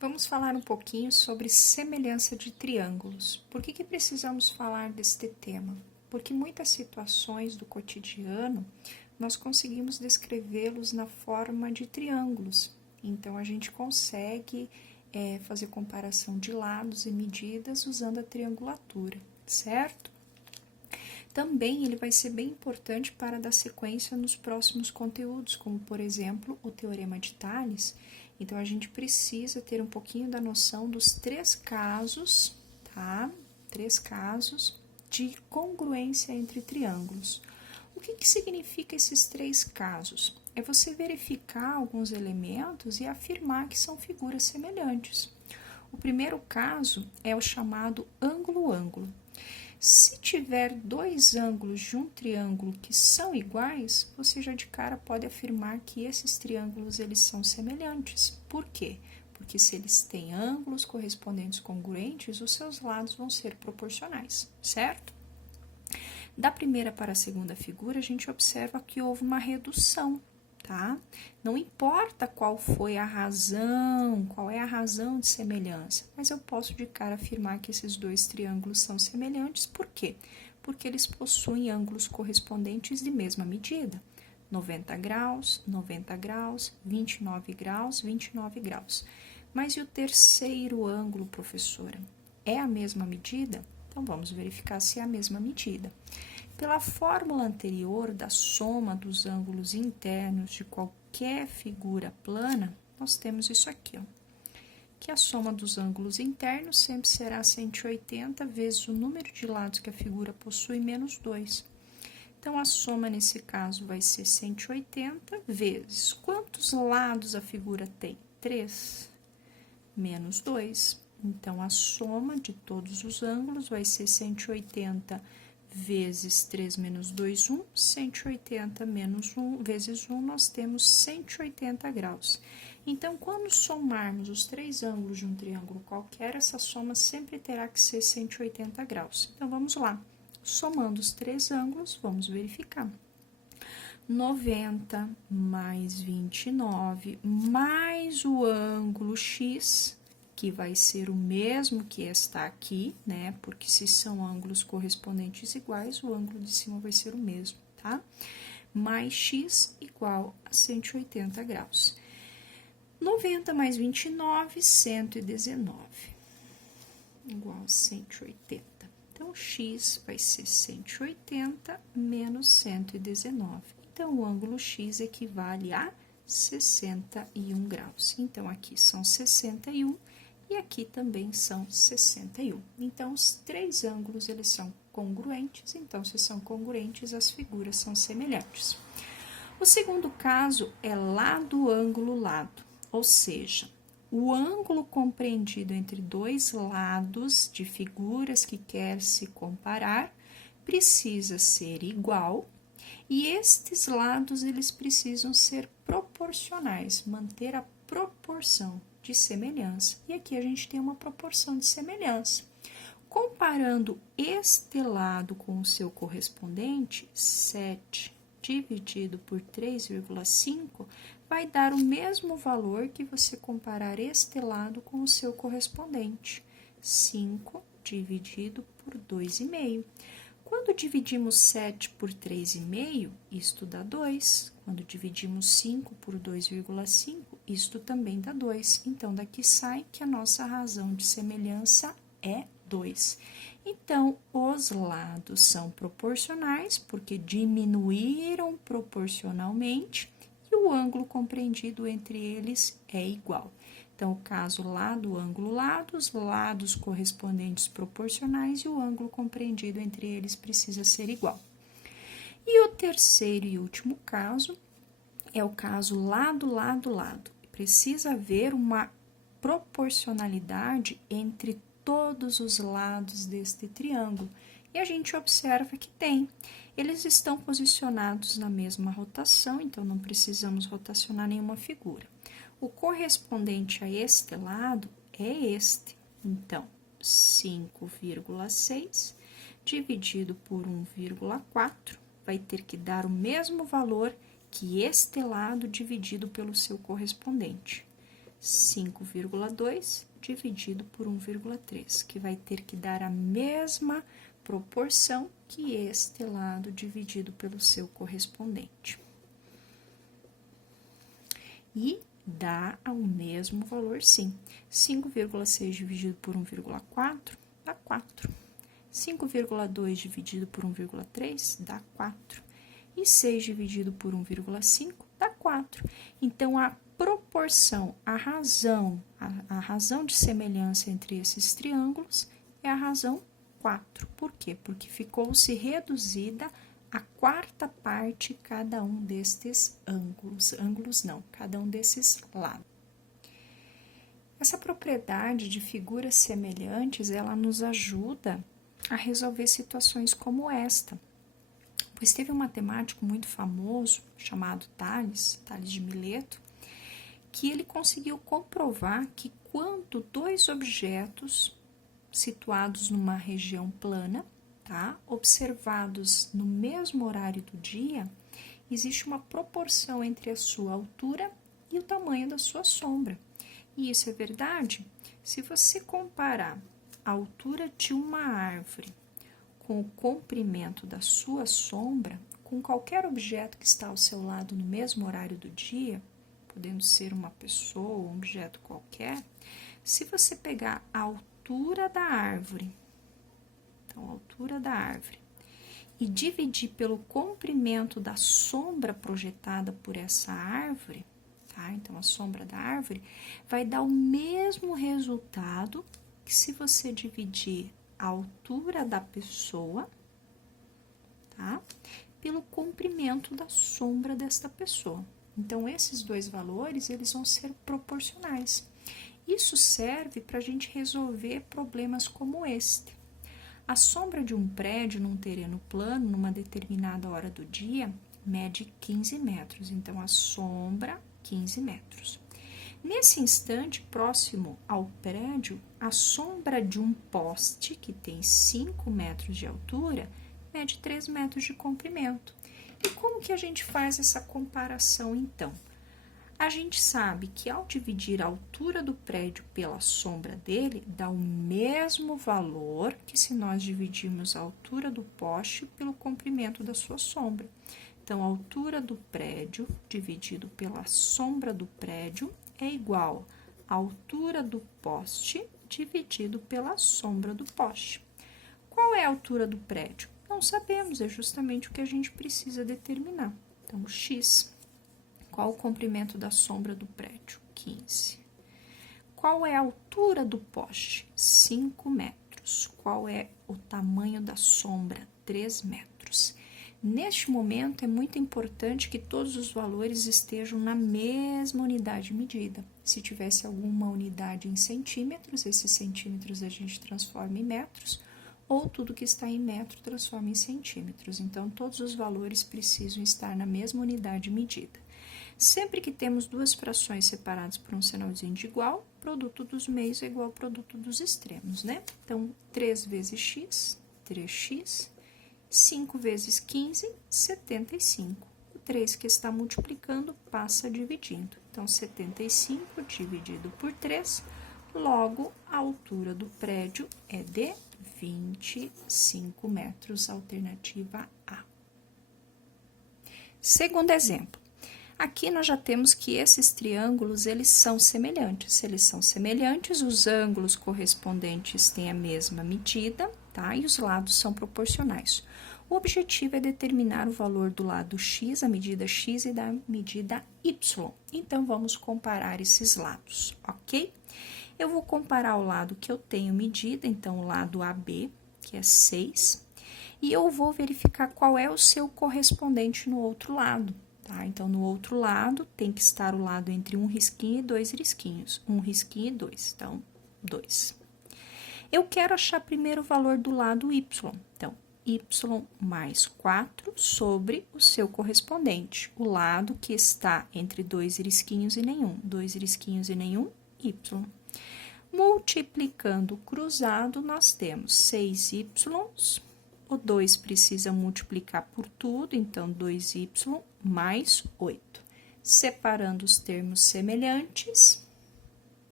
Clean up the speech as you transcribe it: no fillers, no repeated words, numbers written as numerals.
Vamos falar um pouquinho sobre semelhança de triângulos. Por que precisamos falar deste tema? Porque muitas situações do cotidiano nós conseguimos descrevê-los na forma de triângulos. Então, a gente consegue fazer comparação de lados e medidas usando a triangulatura, certo? Também ele vai ser bem importante para dar sequência nos próximos conteúdos, como, por exemplo, o Teorema de Tales. Então, a gente precisa ter um pouquinho da noção dos três casos, tá? Três casos de congruência entre triângulos. O que significa esses três casos? É você verificar alguns elementos e afirmar que são figuras semelhantes. O primeiro caso é o chamado ângulo-ângulo. Se tiver dois ângulos de um triângulo que são iguais, você já de cara pode afirmar que esses triângulos eles são semelhantes. Por quê? Porque se eles têm ângulos correspondentes congruentes, os seus lados vão ser proporcionais, certo? Da primeira para a segunda figura, a gente observa que houve uma redução, tá? Não importa qual foi a razão, qual é a razão de semelhança, mas eu posso de cara afirmar que esses dois triângulos são semelhantes, por quê? Porque eles possuem ângulos correspondentes de mesma medida, 90 graus, 90 graus, 29 graus, 29 graus. Mas e o terceiro ângulo, professora? É a mesma medida? Então, vamos verificar se é a mesma medida. Pela fórmula anterior da soma dos ângulos internos de qualquer figura plana, nós temos isso aqui, ó, que a soma dos ângulos internos sempre será 180 vezes o número de lados que a figura possui menos 2. Então, a soma nesse caso vai ser 180 vezes quantos lados a figura tem? 3 menos 2. Então, a soma de todos os ângulos vai ser 180 vezes 3 menos 2, 1. 180 menos 1 vezes 1, nós temos 180 graus. Então, quando somarmos os três ângulos de um triângulo qualquer, essa soma sempre terá que ser 180 graus. Então, vamos lá. Somando os três ângulos, vamos verificar. 90 mais 29 mais o ângulo X, que vai ser o mesmo que está aqui, né? Porque se são ângulos correspondentes iguais, o ângulo de cima vai ser o mesmo, tá? Mais x igual a 180 graus. 90 mais 29, 119, igual a 180. Então, x vai ser 180 menos 119. Então, o ângulo x equivale a 61 graus. Então, aqui são 61 e aqui também são 61. Então, os três ângulos, eles são congruentes, então, se são congruentes, as figuras são semelhantes. O segundo caso é lado, ângulo, lado, ou seja, o ângulo compreendido entre dois lados de figuras que quer se comparar precisa ser igual e estes lados, eles precisam ser proporcionais, manter a proporção de semelhança. E aqui a gente tem uma proporção de semelhança. Comparando este lado com o seu correspondente, 7 dividido por 3,5 vai dar o mesmo valor que você comparar este lado com o seu correspondente, 5 dividido por 2,5. Quando dividimos 7 por 3,5, isto dá 2. Quando dividimos 5 por 2,5, isto também dá 2. Então, daqui sai que a nossa razão de semelhança é 2. Então, os lados são proporcionais, porque diminuíram proporcionalmente, e o ângulo compreendido entre eles é igual. Então, o caso lado, ângulo, lado, os lados correspondentes proporcionais e o ângulo compreendido entre eles precisa ser igual. E o terceiro e último caso é o caso lado, lado, lado. Precisa haver uma proporcionalidade entre todos os lados deste triângulo. E a gente observa que tem. Eles estão posicionados na mesma rotação, então não precisamos rotacionar nenhuma figura. O correspondente a este lado é este. Então, 5,6 dividido por 1,4 vai ter que dar o mesmo valor que este lado dividido pelo seu correspondente. 5,2 dividido por 1,3, que vai ter que dar a mesma proporção que este lado dividido pelo seu correspondente. E dá o mesmo valor, sim. 5,6 dividido por 1,4 dá 4. 5,2 dividido por 1,3 dá 4. E 6 dividido por 1,5 dá 4. Então, a proporção, a razão de semelhança entre esses triângulos é a razão 4. Por quê? Porque ficou-se reduzida a quarta parte cada um destes ângulos. Ângulos não, cada um desses lados. Essa propriedade de figuras semelhantes, ela nos ajuda a resolver situações como esta. Pois teve um matemático muito famoso, chamado Tales de Mileto, que ele conseguiu comprovar que quando dois objetos situados numa região plana, tá, observados no mesmo horário do dia, existe uma proporção entre a sua altura e o tamanho da sua sombra. E isso é verdade se você comparar a altura de uma árvore com o comprimento da sua sombra, com qualquer objeto que está ao seu lado no mesmo horário do dia, podendo ser uma pessoa ou um objeto qualquer, se você pegar a altura da árvore, então a altura da árvore, e dividir pelo comprimento da sombra projetada por essa árvore, tá? Então a sombra da árvore vai dar o mesmo resultado que se você dividir a altura da pessoa, tá? Pelo comprimento da sombra desta pessoa. Então, esses dois valores, eles vão ser proporcionais. Isso serve para a gente resolver problemas como este. A sombra de um prédio num terreno plano, numa determinada hora do dia, mede 15 metros. Então, a sombra, 15 metros. Nesse instante, próximo ao prédio, a sombra de um poste, que tem 5 metros de altura, mede 3 metros de comprimento. E como que a gente faz essa comparação, então? A gente sabe que ao dividir a altura do prédio pela sombra dele, dá o mesmo valor que se nós dividirmos a altura do poste pelo comprimento da sua sombra. Então, a altura do prédio dividido pela sombra do prédio é igual à altura do poste dividido pela sombra do poste. Qual é a altura do prédio? Não sabemos, é justamente o que a gente precisa determinar. Então, x. Qual o comprimento da sombra do prédio? 15. Qual é a altura do poste? 5 metros. Qual é o tamanho da sombra? 3 metros. Neste momento, é muito importante que todos os valores estejam na mesma unidade medida. Se tivesse alguma unidade em centímetros, esses centímetros a gente transforma em metros, ou tudo que está em metro transforma em centímetros. Então, todos os valores precisam estar na mesma unidade medida. Sempre que temos duas frações separadas por um sinalzinho de igual, produto dos meios é igual ao produto dos extremos, né? Então, 3 vezes x, 3x, 5 vezes 15, 75. O 3 que está multiplicando passa dividindo. Então, 75 dividido por 3, logo a altura do prédio é de 25 metros, alternativa A. Segundo exemplo. Aqui nós já temos que esses triângulos, eles são semelhantes. Se eles são semelhantes, os ângulos correspondentes têm a mesma medida, tá? E os lados são proporcionais. O objetivo é determinar o valor do lado x, a medida x, e da medida y. Então, vamos comparar esses lados, ok? Eu vou comparar o lado que eu tenho medida, então, o lado AB, que é 6, e eu vou verificar qual é o seu correspondente no outro lado. Tá? Então, no outro lado, tem que estar o lado entre um risquinho e 2 risquinhos. Um risquinho e 2, então, 2. Eu quero achar primeiro o valor do lado y. Então, y mais 4 sobre o seu correspondente. O lado que está entre 2 risquinhos e nenhum. 2 risquinhos e nenhum, y. Multiplicando o cruzado, nós temos 6y. O 2 precisa multiplicar por tudo, então, 2y mais 8. Separando os termos semelhantes,